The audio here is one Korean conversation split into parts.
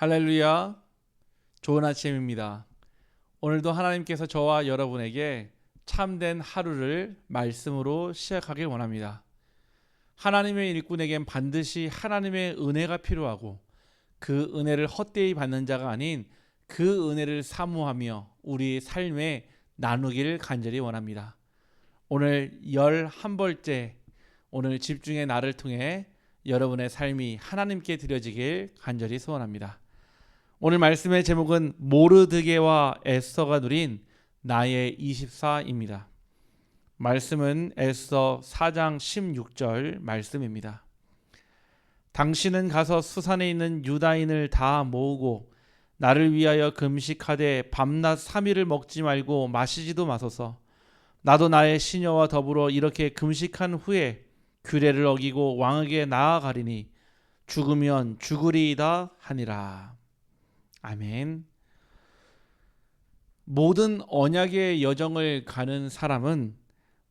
할렐루야. 좋은 아침입니다. 오늘도 하나님께서 저와 여러분에게 참된 하루를 말씀으로 시작하길 원합니다. 하나님의 일꾼에겐 반드시 하나님의 은혜가 필요하고 그 은혜를 헛되이 받는 자가 아닌 그 은혜를 사모하며 우리 삶에 나누기를 간절히 원합니다. 오늘 11번째 오늘 집중의 날을 통해 여러분의 삶이 하나님께 드려지길 간절히 소원합니다. 오늘 말씀의 제목은 모르드게와 에스더가 누린 나의 24입니다. 말씀은 에스더 4장 16절 말씀입니다. 당신은 가서 수산에 있는 유다인을 다 모으고 나를 위하여 금식하되 밤낮 3일을 먹지 말고 마시지도 마소서. 나도 나의 시녀와 더불어 이렇게 금식한 후에 규례를 어기고 왕에게 나아가리니 죽으면 죽으리이다 하니라. 아멘. 모든 언약의 여정을 가는 사람은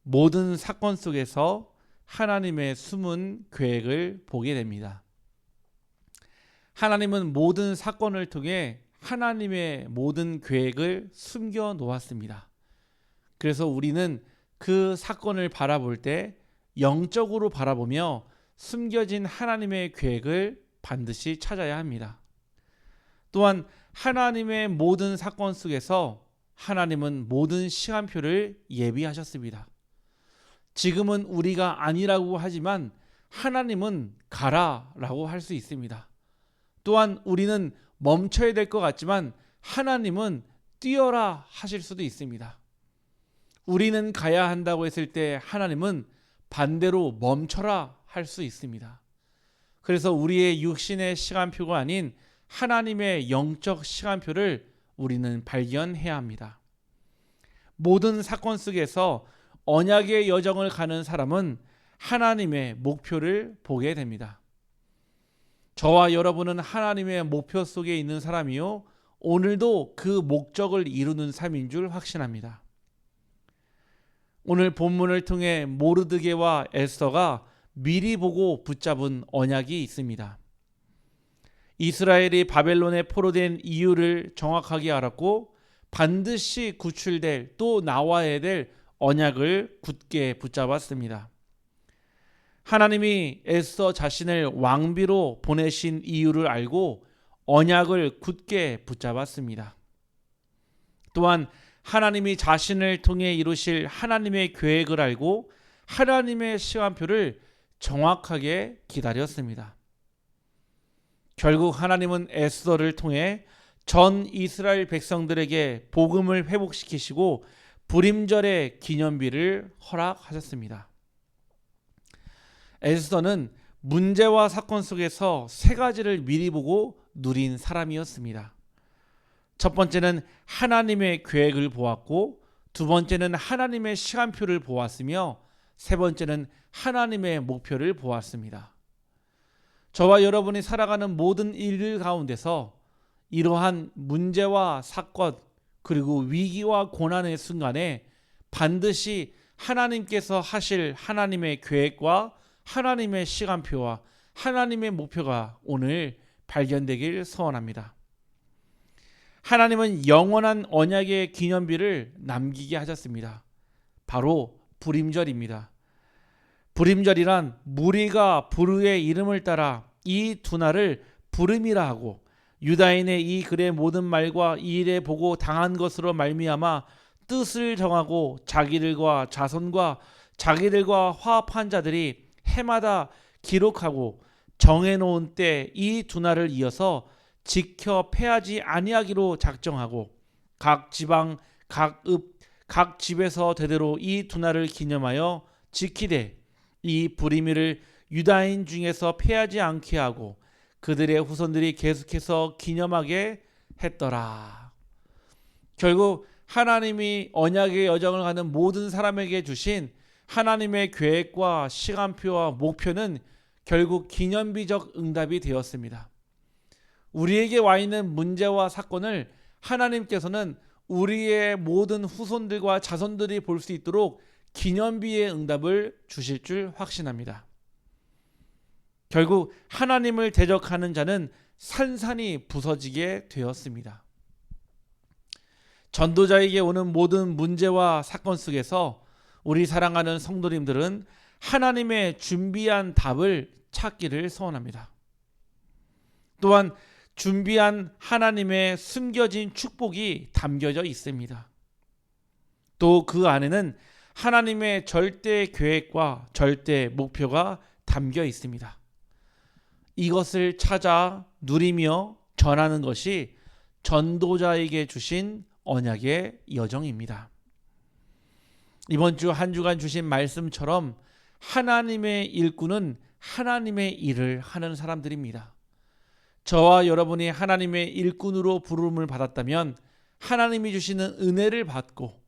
모든 사건 속에서 하나님의 숨은 계획을 보게 됩니다. 하나님은 모든 사건을 통해 하나님의 모든 계획을 숨겨 놓았습니다. 그래서 우리는 그 사건을 바라볼 때 영적으로 바라보며 숨겨진 하나님의 계획을 반드시 찾아야 합니다. 또한 하나님의 모든 사건 속에서 하나님은 모든 시간표를 예비하셨습니다. 지금은 우리가 아니라고 하지만 하나님은 가라라고 할 수 있습니다. 또한 우리는 멈춰야 될 것 같지만 하나님은 뛰어라 하실 수도 있습니다. 우리는 가야 한다고 했을 때 하나님은 반대로 멈춰라 할 수 있습니다. 그래서 우리의 육신의 시간표가 아닌 하나님의 영적 시간표를 우리는 발견해야 합니다. 모든 사건 속에서 언약의 여정을 가는 사람은 하나님의 목표를 보게 됩니다. 저와 여러분은 하나님의 목표 속에 있는 사람이요, 오늘도 그 목적을 이루는 삶인 줄 확신합니다. 오늘 본문을 통해 모르드게와 에스더가 미리 보고 붙잡은 언약이 있습니다. 이스라엘이 바벨론에 포로된 이유를 정확하게 알았고 반드시 구출될 또 나와야 될 언약을 굳게 붙잡았습니다. 하나님이 에스더 자신을 왕비로 보내신 이유를 알고 언약을 굳게 붙잡았습니다. 또한 하나님이 자신을 통해 이루실 하나님의 계획을 알고 하나님의 시간표를 정확하게 기다렸습니다. 결국 하나님은 에스더를 통해 전 이스라엘 백성들에게 복음을 회복시키시고 불임절의 기념비를 허락하셨습니다. 에스더는 문제와 사건 속에서 세 가지를 미리 보고 누린 사람이었습니다. 첫 번째는 하나님의 계획을 보았고, 두 번째는 하나님의 시간표를 보았으며, 세 번째는 하나님의 목표를 보았습니다. 저와 여러분이 살아가는 모든 일 가운데서 이러한 문제와 사건 그리고 위기와 고난의 순간에 반드시 하나님께서 하실 하나님의 계획과 하나님의 시간표와 하나님의 목표가 오늘 발견되길 소원합니다. 하나님은 영원한 언약의 기념비를 남기게 하셨습니다. 바로 불임절입니다. 불임절이란 무리가 부르의 이름을 따라 이 두 날을 부름이라 하고 유다인의 이 글의 모든 말과 이 일에 보고 당한 것으로 말미암아 뜻을 정하고 자기들과 자손과 자기들과 화합한 자들이 해마다 기록하고 정해놓은 때 이 두 날을 이어서 지켜 패하지 아니하기로 작정하고 각 지방 각 읍 각 집에서 대대로 이 두 날을 기념하여 지키되 이 불임일을 유다인 중에서 패하지 않게 하고 그들의 후손들이 계속해서 기념하게 했더라. 결국 하나님이 언약의 여정을 가는 모든 사람에게 주신 하나님의 계획과 시간표와 목표는 결국 기념비적 응답이 되었습니다. 우리에게 와 있는 문제와 사건을 하나님께서는 우리의 모든 후손들과 자손들이 볼 수 있도록 기념비의 응답을 주실 줄 확신합니다. 결국 하나님을 대적하는 자는 산산이 부서지게 되었습니다. 전도자에게 오는 모든 문제와 사건 속에서 우리 사랑하는 성도님들은 하나님의 준비한 답을 찾기를 소원합니다. 또한 준비한 하나님의 숨겨진 축복이 담겨져 있습니다. 또 그 안에는 하나님의 절대 계획과 절대 목표가 담겨 있습니다. 이것을 찾아 누리며 전하는 것이 전도자에게 주신 언약의 여정입니다. 이번 주 한 주간 주신 말씀처럼 하나님의 일꾼은 하나님의 일을 하는 사람들입니다. 저와 여러분이 하나님의 일꾼으로 부름을 받았다면 하나님이 주시는 은혜를 받고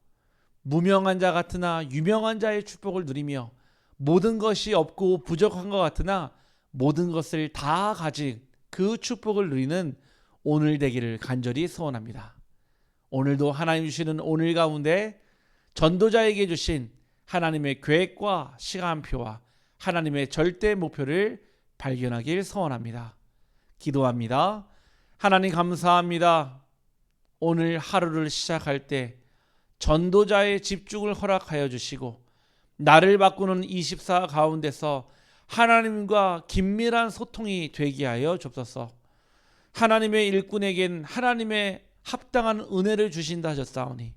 무명한 자 같으나 유명한 자의 축복을 누리며 모든 것이 없고 부족한 것 같으나 모든 것을 다 가진 그 축복을 누리는 오늘 되기를 간절히 소원합니다. 오늘도 하나님 주시는 오늘 가운데 전도자에게 주신 하나님의 계획과 시간표와 하나님의 절대 목표를 발견하길 소원합니다. 기도합니다. 하나님 감사합니다. 오늘 하루를 시작할 때 전도자의 집중을 허락하여 주시고 나를 바꾸는 24 가운데서 하나님과 긴밀한 소통이 되게 하여 주옵소서. 하나님의 일꾼에겐 하나님의 합당한 은혜를 주신다 하셨사오니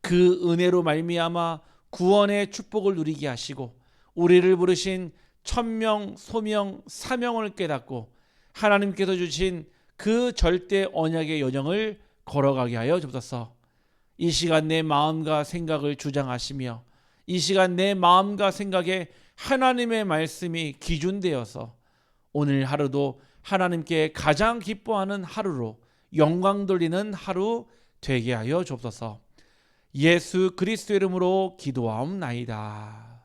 그 은혜로 말미암아 구원의 축복을 누리게 하시고 우리를 부르신 천명, 소명, 사명을 깨닫고 하나님께서 주신 그 절대 언약의 여정을 걸어가게 하여 주옵소서. 이 시간 내 마음과 생각을 주장하시며 이 시간 내 마음과 생각에 하나님의 말씀이 기준되어서 오늘 하루도 하나님께 가장 기뻐하는 하루로 영광 돌리는 하루 되게 하여 주옵소서. 예수 그리스도 이름으로 기도하옵나이다.